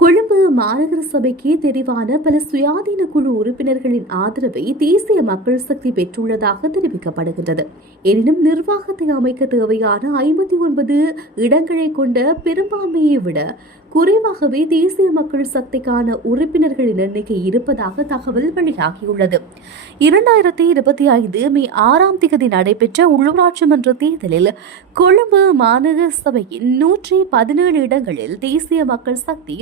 கொழும்பு மாநகர சபைக்கு தெரிவான பல சுயாதீன குழு உறுப்பினர்களின் ஆதரவை தேசிய மக்கள் சக்தி பெற்றுள்ளதாக தெரிவிக்கப்படுகின்றது. எனினும் நிர்வாகத்தை அமைக்க தேவையான ஐம்பத்தி ஒன்பது இடங்களை கொண்ட பெரும்பான்மையை விட குறைவாகவே தேசிய மக்கள் சக்திக்கான உறுப்பினர்களின் எண்ணிக்கை இருப்பதாக தகவல் வெளியாகியுள்ளது. இரண்டாயிரத்தி இருபத்தி ஐந்து மே ஆறாம் திகதி நடைபெற்ற உள்ளூராட்சி மன்ற தேர்தலில் கொழும்பு மாநகர சபையின் நூற்றி பதினேழு இடங்களில் தேசிய மக்கள் சக்தி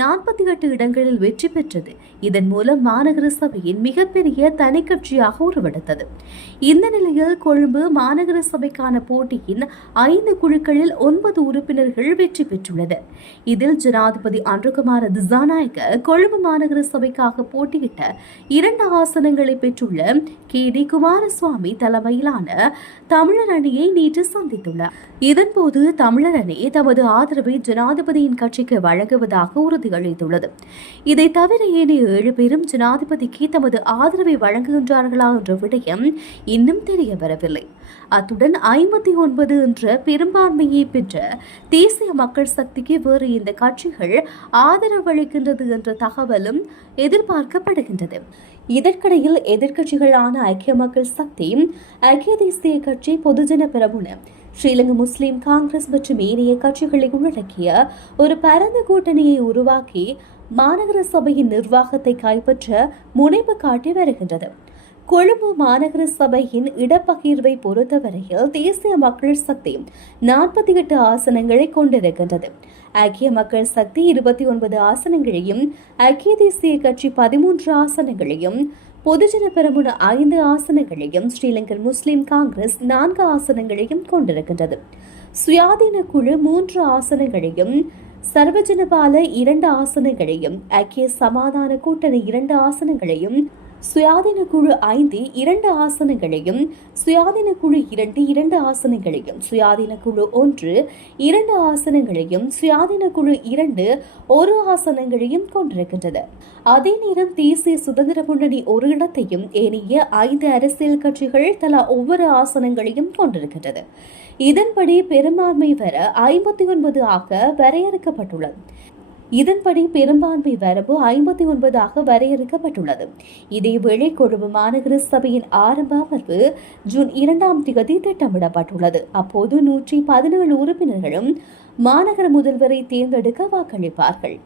நாற்பத்தி எட்டு இடங்களில் வெற்றி பெற்றது. இதன் மூலம் மாநகர சபையின் மிகப்பெரிய தனி கட்சியாக உருவெடுத்தது. இந்த நிலையில் கொழும்பு மாநகர சபைக்கான போட்டியின் ஐந்து குழுக்களில் ஒன்பது உறுப்பினர்கள் வெற்றி பெற்றுள்ளனர். இதில் ஜனாதிபதி அன்றுகுமார திசாநாயக்க கொழும்பு மாநகர சபைக்காக போட்டியிட்ட இரண்டு ஆசனங்களை பெற்றுள்ள கே டி குமாரசுவாமி தலைமையிலான தமிழர் அணியை நேற்று சந்தித்துள்ளார். இதன்போது தமிழர் அணி தமது ஆதரவை ஜனாதிபதியின் கட்சிக்கு வழங்குவதாக உறுதியளித்துள்ளது இதை தவிர ஏனைய ஏழு பேரும் ஜனாதிபதிக்கு தமது ஆதரவை வழங்குகின்றார்களா என்ற விடயம் இன்னும் தெரிய வரவில்லை அத்துடன் ஐம்பத்தி ஒன்பது என்ற பெரும்பான்மையை பெற்ற தேசிய மக்கள் சக்திக்கு வேறு இந்த கட்சிகள் ஆதரவளிக்கின்றது என்ற தகவலும் எதிர்பார்க்கப்படுகின்றது. இதற்கிடையில் எதிர்க்கட்சிகளான ஐக்கிய மக்கள் சக்தி ஐக்கிய தேசிய கட்சி பொதுஜன பிரபுண ஸ்ரீலங்கா முஸ்லிம் காங்கிரஸ் மற்றும் ஏனைய கட்சிகளை உள்ளடக்கிய ஒரு பரந்த கூட்டணியை உருவாக்கி மாநகர சபையின் நிர்வாகத்தை கைப்பற்ற முனைப்பு காட்டி வருகின்றது. கொழும்பு மாநகர சபையின் இடப்பகிர்வை பொறுத்தவரையில் தேசிய மக்கள் சக்தி நாற்பத்தி எட்டு ஆசனங்களை கொண்டிருக்கின்றது. ஐக்கிய மக்கள் சக்தி இருபத்தி ஒன்பது ஆசனங்களையும் ஐக்கிய தேசிய கட்சி பதிமூன்று ஆசனங்களையும் பொதுஜன பெரமுன ஐந்து ஆசனங்களையும் ஸ்ரீலங்கன் முஸ்லிம் காங்கிரஸ் நான்கு ஆசனங்களையும் கொண்டிருக்கின்றது. சுயாதீன குழு மூன்று ஆசனங்களையும் சர்வஜனபால இரண்டு ஆசனங்களையும் ஐக்கிய சமாதான கூட்டணி இரண்டு ஆசனங்களையும் சுயாதீன குழு ஐந்து இரண்டு ஆசனங்களையும் சுயாதீன குழு இரண்டு இரண்டு ஆசனங்களையும் சுயாதீன குழு ஒன்று இரண்டு ஆசனங்களையும் சுயாதீன குழு இரண்டு ஒரு ஆசனங்களையும் கொண்டிருக்கின்றது. அதே நேரம் தேசிய சுதந்திர முன்னணி ஒரு இடத்தையும் ஏனைய ஐந்து அரசியல் கட்சிகள் தலா ஒவ்வொரு ஆசனங்களையும் கொண்டிருக்கின்றது. இதன்படி பெரும்பான்மை வர ஐம்பத்தி ஒன்பது ஆக வரையறுக்கப்பட்டுள்ளது. இதன்படி பெரும்பான்மை வரம்பு ஐம்பத்தி ஒன்பதாக வரையறுக்கப்பட்டுள்ளது. இதேவேளை கொழும்பு மாநகர சபையின் ஆரம்ப அமர்வு ஜூன் இரண்டாம் தேதி திட்டமிடப்பட்டுள்ளது. அப்போது நூற்றி பதினேழு உறுப்பினர்களும் மாநகர முதல்வரை தேர்ந்தெடுக்க வாக்களிப்பார்கள்.